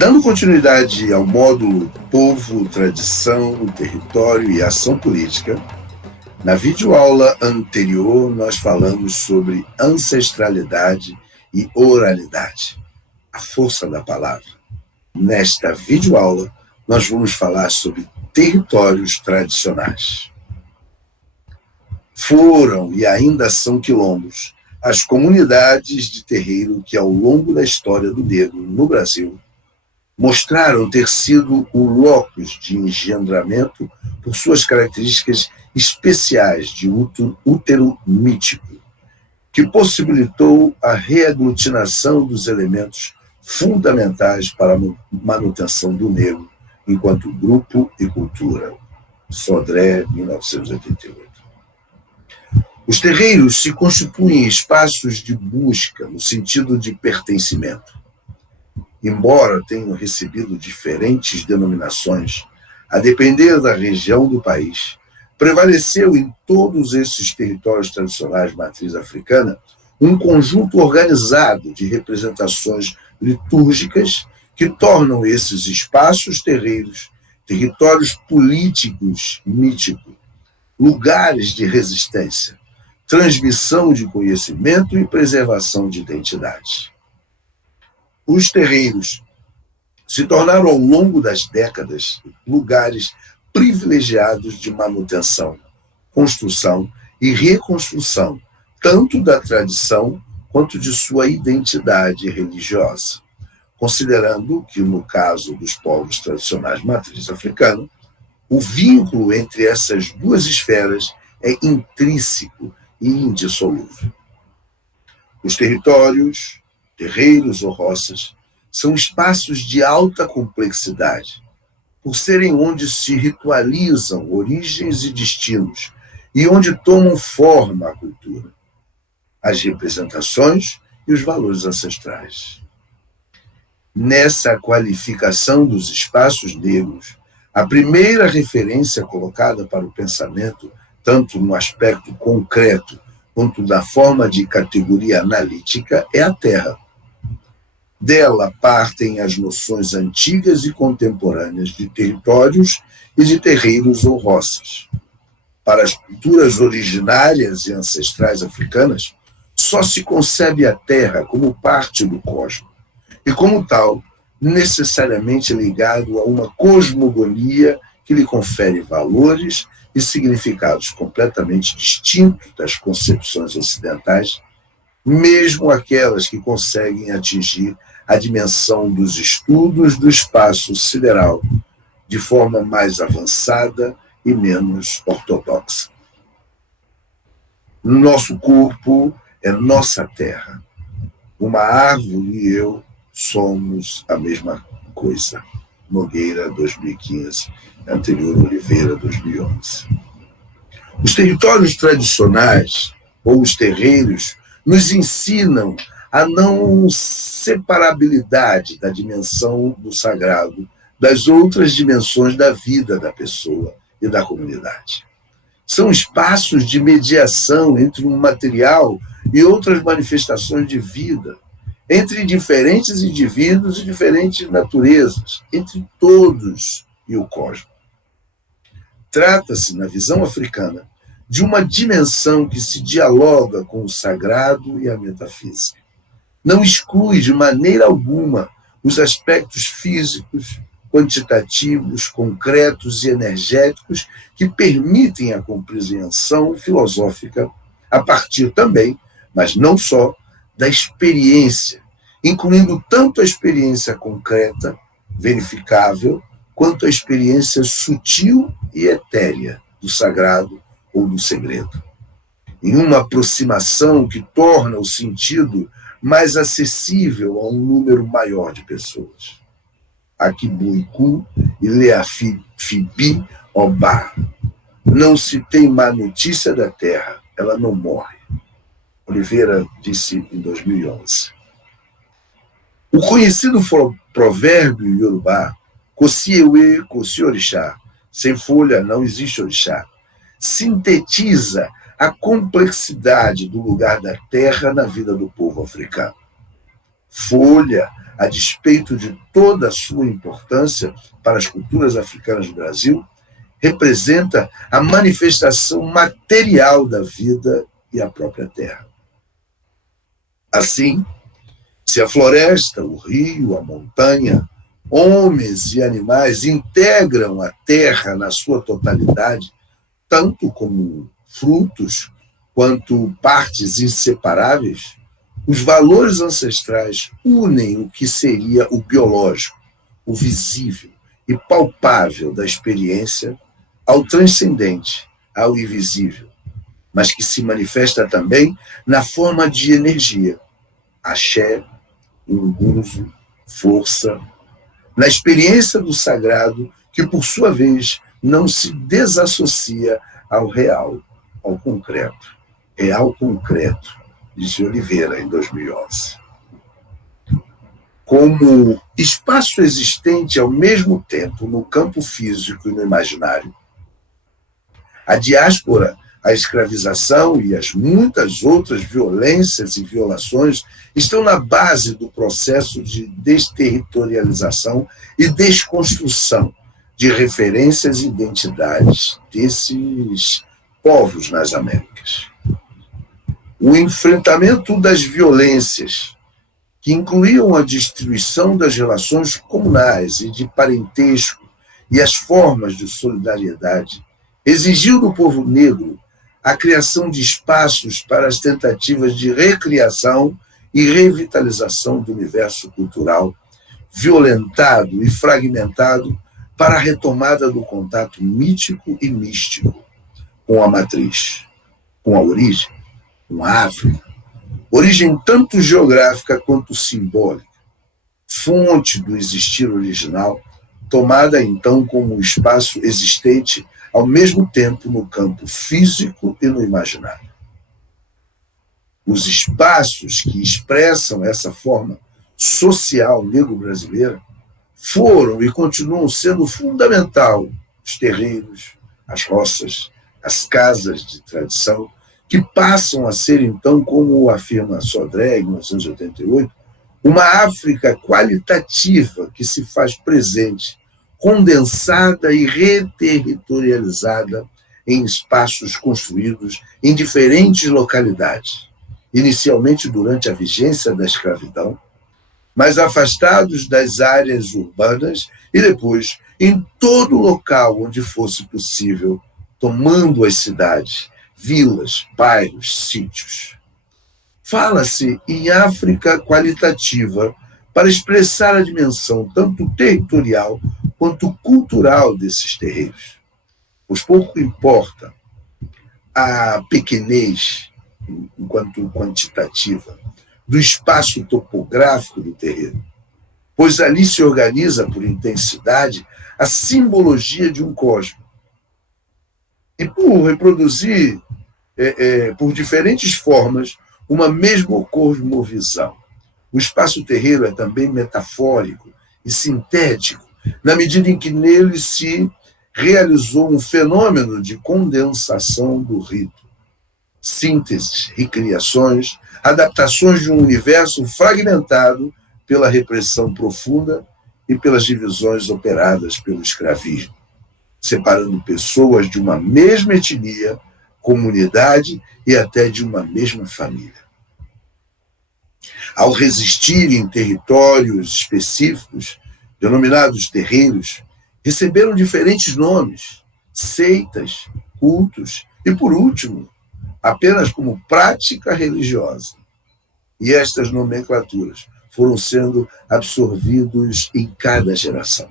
Dando continuidade ao módulo Povo, Tradição, Território e Ação Política, na videoaula anterior nós falamos sobre ancestralidade e oralidade, a força da palavra. Nesta videoaula nós vamos falar sobre territórios tradicionais. Foram e ainda são quilombos as comunidades de terreiro que, ao longo da história do negro no Brasil, mostraram ter sido o locus de engendramento por suas características especiais de útero mítico, que possibilitou a reaglutinação dos elementos fundamentais para a manutenção do negro enquanto grupo e cultura. Sodré, 1988. Os terreiros se constituem espaços de busca no sentido de pertencimento. Embora tenham recebido diferentes denominações, a depender da região do país, prevaleceu em todos esses territórios tradicionais de matriz africana um conjunto organizado de representações litúrgicas que tornam esses espaços terreiros territórios políticos míticos, lugares de resistência, transmissão de conhecimento e preservação de identidade. Os terreiros se tornaram, ao longo das décadas, lugares privilegiados de manutenção, construção e reconstrução, tanto da tradição quanto de sua identidade religiosa, considerando que, no caso dos povos tradicionais de matriz africana, o vínculo entre essas duas esferas é intrínseco e indissolúvel. Os territórios, terreiros ou roças, são espaços de alta complexidade, por serem onde se ritualizam origens e destinos e onde tomam forma a cultura, as representações e os valores ancestrais. Nessa qualificação dos espaços negros, a primeira referência colocada para o pensamento, tanto no aspecto concreto quanto na forma de categoria analítica, é a terra. Dela partem as noções antigas e contemporâneas de territórios e de terreiros ou roças. Para as culturas originárias e ancestrais africanas, só se concebe a terra como parte do cosmos, e como tal, necessariamente ligado a uma cosmogonia que lhe confere valores e significados completamente distintos das concepções ocidentais, mesmo aquelas que conseguem atingir a dimensão dos estudos do espaço sideral de forma mais avançada e menos ortodoxa. Nosso corpo é nossa terra. Uma árvore e eu somos a mesma coisa. Nogueira, 2015, anterior Oliveira, 2011. Os territórios tradicionais, ou os terreiros, nos ensinam a não separabilidade da dimensão do sagrado das outras dimensões da vida da pessoa e da comunidade. São espaços de mediação entre um material e outras manifestações de vida, entre diferentes indivíduos e diferentes naturezas, entre todos e o cosmos. Trata-se, na visão africana, de uma dimensão que se dialoga com o sagrado e a metafísica. Não exclui de maneira alguma os aspectos físicos, quantitativos, concretos e energéticos que permitem a compreensão filosófica a partir também, mas não só, da experiência, incluindo tanto a experiência concreta, verificável, quanto a experiência sutil e etérea do sagrado ou do segredo. Em uma aproximação que torna o sentido mais acessível a um número maior de pessoas. Akibuiku e Leafibi Obá. Não se tem má notícia da terra, ela não morre. Oliveira disse em 2011. O conhecido provérbio iorubá, Kosiewe, Kosi Orixá, sem folha não existe orixá, sintetiza a complexidade do lugar da terra na vida do povo africano. Folha, a despeito de toda a sua importância para as culturas africanas do Brasil, representa a manifestação material da vida e a própria terra. Assim, se a floresta, o rio, a montanha, homens e animais integram a terra na sua totalidade, tanto como frutos quanto partes inseparáveis, os valores ancestrais unem o que seria o biológico, o visível e palpável da experiência ao transcendente, ao invisível, mas que se manifesta também na forma de energia, axé, unguzo, força, na experiência do sagrado, que por sua vez não se desassocia ao real, ao concreto. Real concreto, disse Oliveira em 2011. Como espaço existente ao mesmo tempo no campo físico e no imaginário, a diáspora, a escravização e as muitas outras violências e violações estão na base do processo de desterritorialização e desconstrução de referências e identidades desses povos nas Américas. O enfrentamento das violências, que incluíam a destruição das relações comunais e de parentesco e as formas de solidariedade, exigiu do povo negro a criação de espaços para as tentativas de recriação e revitalização do universo cultural, violentado e fragmentado para a retomada do contato mítico e místico com a matriz, com a origem, com a África, origem tanto geográfica quanto simbólica, fonte do existir original, tomada então como um espaço existente ao mesmo tempo no campo físico e no imaginário. Os espaços que expressam essa forma social negro-brasileira foram e continuam sendo fundamental os terreiros, as roças, as casas de tradição, que passam a ser, então, como afirma Sodré, em 1988, uma África qualitativa que se faz presente, condensada e reterritorializada em espaços construídos em diferentes localidades, inicialmente durante a vigência da escravidão, mas afastados das áreas urbanas e depois em todo local onde fosse possível, tomando as cidades, vilas, bairros, sítios. Fala-se em África qualitativa para expressar a dimensão tanto territorial quanto cultural desses terreiros. Pois pouco importa a pequenez, enquanto quantitativa, do espaço topográfico do terreiro, pois ali se organiza por intensidade a simbologia de um cosmos. E por reproduzir, por diferentes formas, uma mesma cosmovisão. O espaço terreiro é também metafórico e sintético, na medida em que nele se realizou um fenômeno de condensação do rito, sínteses, recriações, adaptações de um universo fragmentado pela repressão profunda e pelas divisões operadas pelo escravismo, separando pessoas de uma mesma etnia, comunidade e até de uma mesma família. Ao resistir em territórios específicos, denominados terreiros, receberam diferentes nomes, seitas, cultos e, por último, apenas como prática religiosa. E estas nomenclaturas foram sendo absorvidos em cada geração.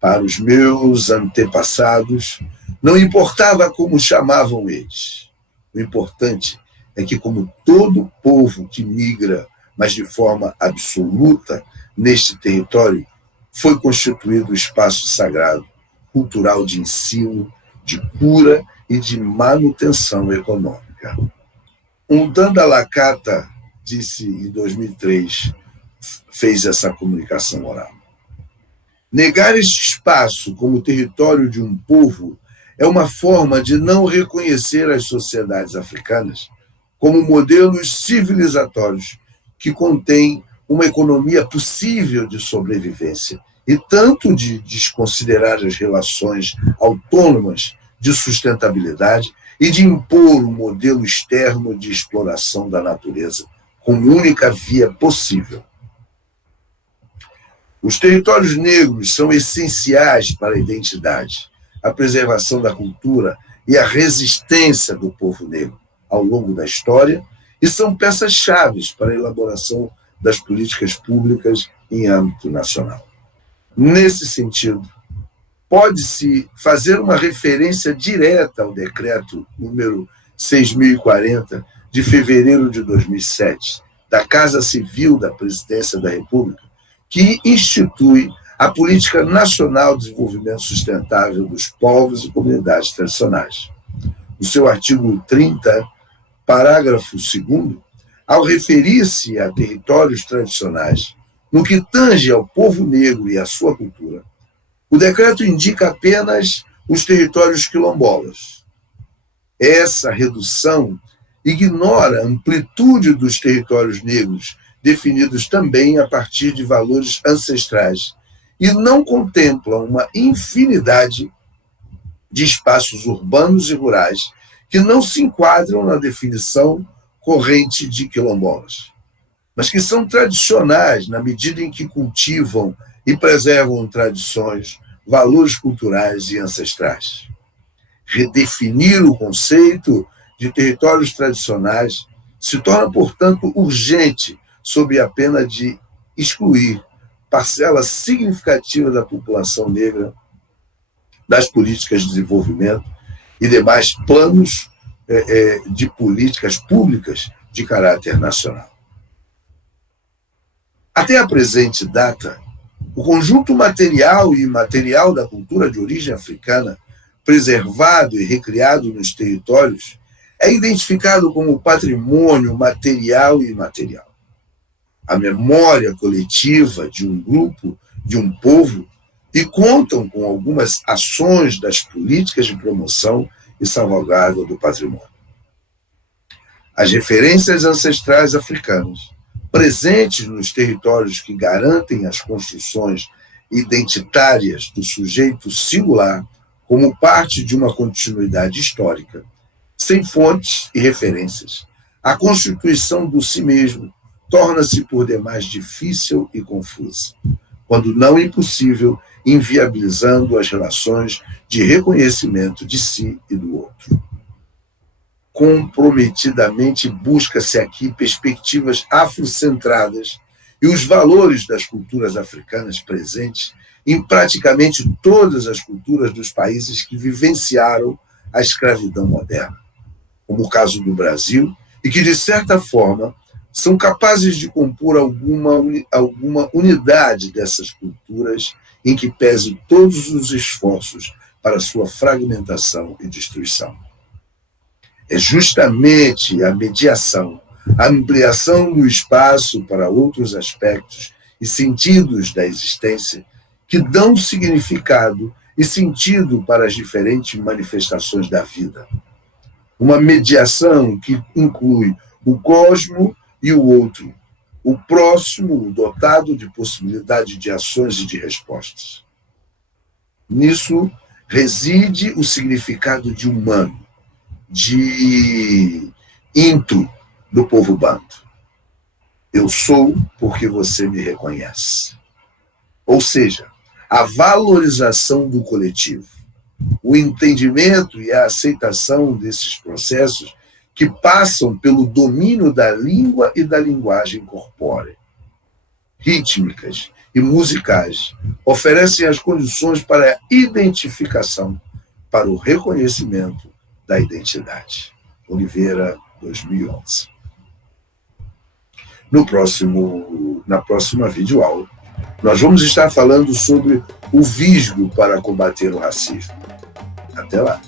Para os meus antepassados, não importava como chamavam eles. O importante é que, como todo povo que migra, mas de forma absoluta, neste território, foi constituído o espaço sagrado, cultural de ensino, de cura e de manutenção econômica. Um Dandalakata disse em 2003, fez essa comunicação oral. Negar este espaço como território de um povo é uma forma de não reconhecer as sociedades africanas como modelos civilizatórios que contêm uma economia possível de sobrevivência e tanto de desconsiderar as relações autônomas de sustentabilidade e de impor um modelo externo de exploração da natureza como única via possível. Os territórios negros são essenciais para a identidade, a preservação da cultura e a resistência do povo negro ao longo da história e são peças-chave para a elaboração das políticas públicas em âmbito nacional. Nesse sentido, pode-se fazer uma referência direta ao decreto número 6.040, de fevereiro de 2007, da Casa Civil da Presidência da República, que institui a Política Nacional de Desenvolvimento Sustentável dos Povos e Comunidades Tradicionais. No seu artigo 30, parágrafo 2º, ao referir-se a territórios tradicionais, no que tange ao povo negro e à sua cultura, o decreto indica apenas os territórios quilombolas. Essa redução ignora a amplitude dos territórios negros, definidos também a partir de valores ancestrais, e não contempla uma infinidade de espaços urbanos e rurais que não se enquadram na definição corrente de quilombolas, mas que são tradicionais na medida em que cultivam e preservam tradições, valores culturais e ancestrais. Redefinir o conceito de territórios tradicionais se torna, portanto, urgente, sob a pena de excluir parcela significativa da população negra das políticas de desenvolvimento e demais planos de políticas públicas de caráter nacional. Até a presente data, o conjunto material e imaterial da cultura de origem africana, preservado e recriado nos territórios, é identificado como patrimônio material e imaterial. A memória coletiva de um grupo, de um povo, e contam com algumas ações das políticas de promoção e salvaguarda do patrimônio. As referências ancestrais africanas, presentes nos territórios que garantem as construções identitárias do sujeito singular como parte de uma continuidade histórica, sem fontes e referências, a constituição do si mesmo torna-se por demais difícil e confusa, quando não impossível, inviabilizando as relações de reconhecimento de si e do outro. Comprometidamente busca-se aqui perspectivas afrocentradas e os valores das culturas africanas presentes em praticamente todas as culturas dos países que vivenciaram a escravidão moderna, como o caso do Brasil, e que, de certa forma, são capazes de compor alguma unidade dessas culturas em que pese todos os esforços para sua fragmentação e destruição. É justamente a mediação, a ampliação do espaço para outros aspectos e sentidos da existência que dão significado e sentido para as diferentes manifestações da vida. Uma mediação que inclui o cosmo e o outro, o próximo dotado de possibilidade de ações e de respostas. Nisso reside o significado de humano, de intro do povo banto. Eu sou porque você me reconhece. Ou seja, a valorização do coletivo, o entendimento e a aceitação desses processos que passam pelo domínio da língua e da linguagem corpórea, rítmicas e musicais, oferecem as condições para a identificação, para o reconhecimento da identidade. Oliveira, 2011. Na próxima videoaula, nós vamos estar falando sobre o visgo para combater o racismo. Até lá!